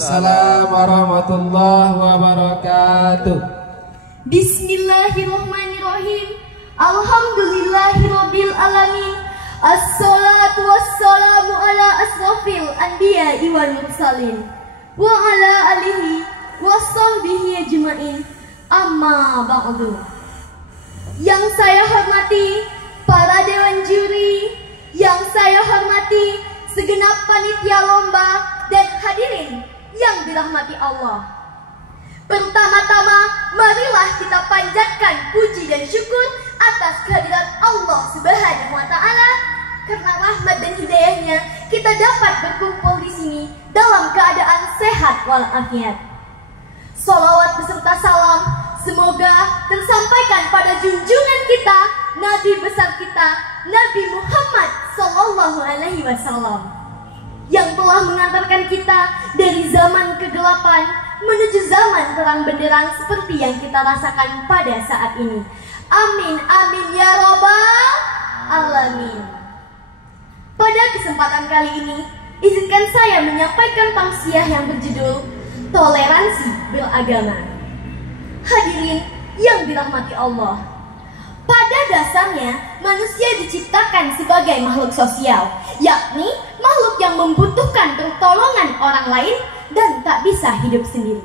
Waalaikumsalam warahmatullahi wabarakatuh. Bismillahirrahmanirrahim. Alhamdulillahirabbil alamin. Assalatu wassalamu ala asrofil anbiya'i wal mursalin wa ala alihi wasahbihi ajma'in. Amma ba'du. Yang saya hormati para dewan juri, yang saya hormati segenap panitia lomba dan hadirin yang dirahmati Allah. Pertama-tama, marilah kita panjatkan puji dan syukur atas kehadirat Allah Subhanahu wa Ta'ala. Karena rahmat dan hidayahnya, kita dapat berkumpul di sini dalam keadaan sehat walafiat. Sholawat beserta salam semoga tersampaikan pada junjungan kita, Nabi besar kita, Nabi Muhammad Sallallahu Alaihi Wasallam, yang telah mengantarkan kita dari zaman kegelapan menuju zaman terang benderang seperti yang kita rasakan pada saat ini. Amin, amin ya robbal alamin. Pada kesempatan kali ini, izinkan saya menyampaikan tausiah yang berjudul Toleransi Beragama. Hadirin yang dirahmati Allah, pada dasarnya manusia diciptakan sebagai makhluk sosial, yakni makhluk yang membutuhkan pertolongan orang lain dan tak bisa hidup sendiri.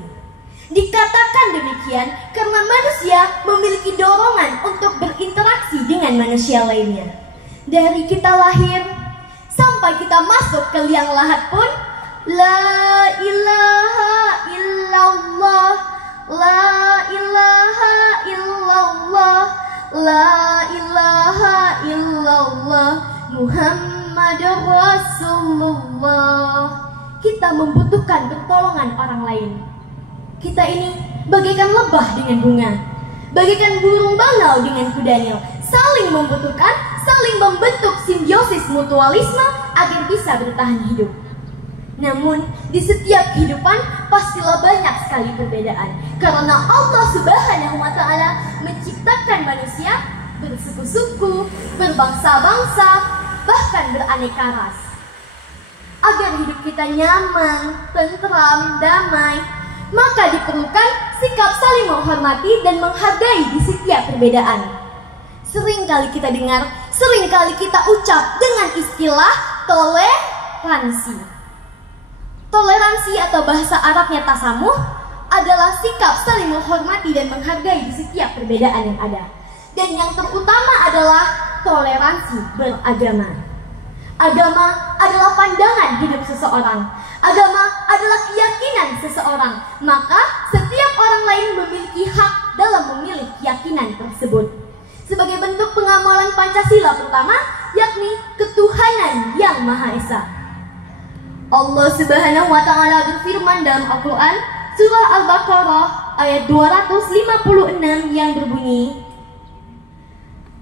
Dikatakan demikian karena manusia memiliki dorongan untuk berinteraksi dengan manusia lainnya. Dari kita lahir sampai kita masuk ke liang lahat pun, la ilaha illallah, la ilaha illallah, la ilaha illallah, Muhammadur Rasulullah. Kita membutuhkan pertolongan orang lain. Kita ini bagaikan lebah dengan bunga, bagaikan burung bangau dengan kudanil, saling membutuhkan, saling membentuk simbiosis mutualisme agar bisa bertahan hidup. Namun di setiap kehidupan pastilah banyak sekali perbedaan, karena Allah Subhanahu wa Ta'ala menciptakan manusia bersuku-suku, berbangsa-bangsa, bahkan beraneka ras. Agar hidup kita nyaman, tentram, damai, maka diperlukan sikap saling menghormati dan menghargai di setiap perbedaan. Sering kali kita dengar, sering kali kita ucap dengan istilah toleransi. Toleransi atau bahasa Arabnya tasamuh adalah sikap saling menghormati dan menghargai di setiap perbedaan yang ada. Dan yang terutama adalah toleransi beragama. Agama adalah pandangan hidup seseorang. Agama adalah keyakinan seseorang. Maka setiap orang lain memiliki hak dalam memilih keyakinan tersebut. Sebagai bentuk pengamalan Pancasila pertama, yakni ketuhanan yang Maha Esa. Allah Subhanahu wa Ta'ala berfirman dalam Al-Quran surah Al-Baqarah ayat 256 yang berbunyi,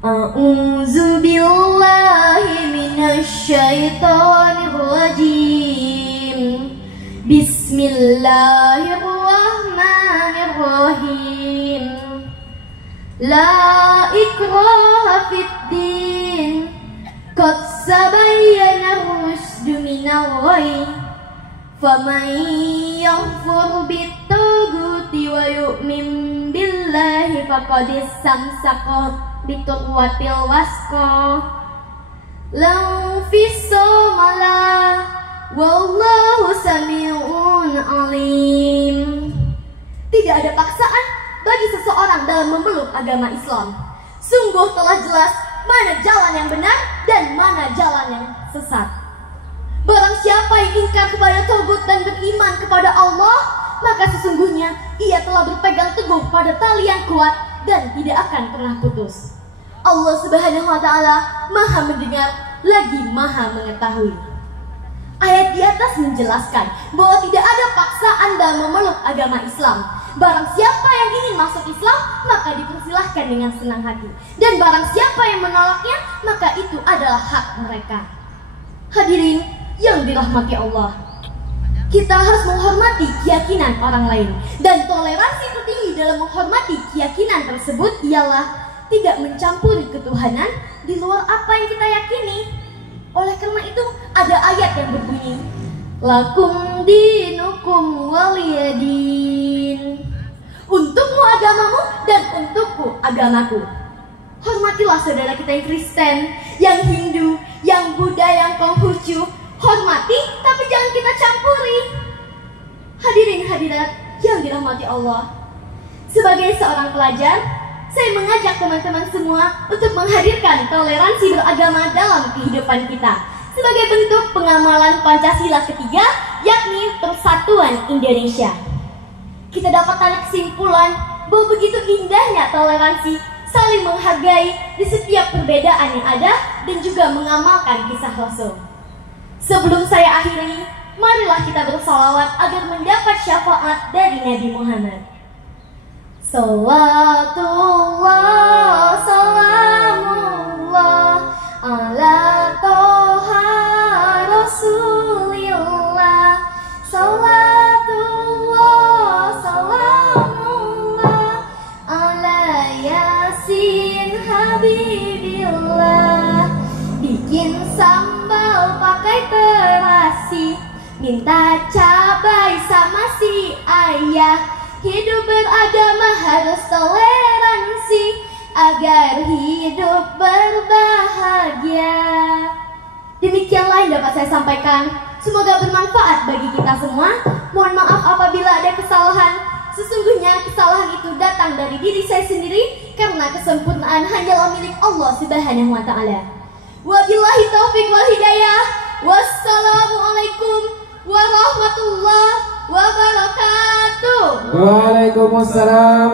A'udzu billahi minasyaitonir rajim. Bismillahirrahmanirrahim. La ikraha fid din. Qad sabayyana ar-rusydu minal ghayy. Faman yakfur bit-taghuti wa yu'min billahi faqad istamsaka biturwatil wasqa lau fisomala wallahu sami'un alim. Tidak ada paksaan bagi seseorang dalam memeluk agama Islam. Sungguh telah jelas mana jalan yang benar dan mana jalan yang sesat. Barang siapa yang ingkar kepada Tagut dan beriman kepada Allah, maka sesungguhnya ia telah berpegang teguh pada tali yang kuat dan tidak akan pernah putus. Allah Subhanahu wa Ta'ala Maha mendengar lagi Maha mengetahui. Ayat di atas menjelaskan bahwa tidak ada paksaan dalam memeluk agama Islam. Barang siapa yang ingin masuk Islam, maka dipersilahkan dengan senang hati. Dan barang siapa yang menolaknya, maka itu adalah hak mereka. Hadirin yang dirahmati Allah, kita harus menghormati keyakinan orang lain. Dan toleransi tertinggi dalam menghormati keyakinan tersebut ialah tidak mencampuri ketuhanan di luar apa yang kita yakini. Oleh karena itu ada ayat yang berbunyi, Lakum dinukum waliyadin. Untukmu agamamu dan untukku agamaku. Hormatilah saudara kita yang Kristen, yang Hindu, yang Buddha, yang Konghucu. Hormati, tapi jangan kita campuri. Hadirin hadirat yang dirahmati Allah, sebagai seorang pelajar, saya mengajak teman-teman semua untuk menghadirkan toleransi beragama dalam kehidupan kita sebagai bentuk pengamalan Pancasila ketiga, yakni Persatuan Indonesia. Kita dapat tarik kesimpulan bahwa begitu indahnya toleransi, saling menghargai di setiap perbedaan yang ada, dan juga mengamalkan kisah Rasul. Sebelum saya akhiri, marilah kita bersalawat agar mendapat syafaat dari Nabi Muhammad. Salatullah, salamullah ala toha rasulillah. Salatullah, salamullah ala yasin habibillah. Bikin sambal pakai terasi, minta cabai sama si ayah. Hidup beragama harus toleransi agar hidup berbahagia. Demikianlah yang dapat saya sampaikan. Semoga bermanfaat bagi kita semua. Mohon maaf apabila ada kesalahan. Sesungguhnya kesalahan itu datang dari diri saya sendiri, karena kesempurnaan hanyalah milik Allah Subhanahu wa Ta'ala. Wabillahi taufiq wal hidayah. Wassalamualaikum warahmatullahi wabarakatuh. Waalaikumsalam.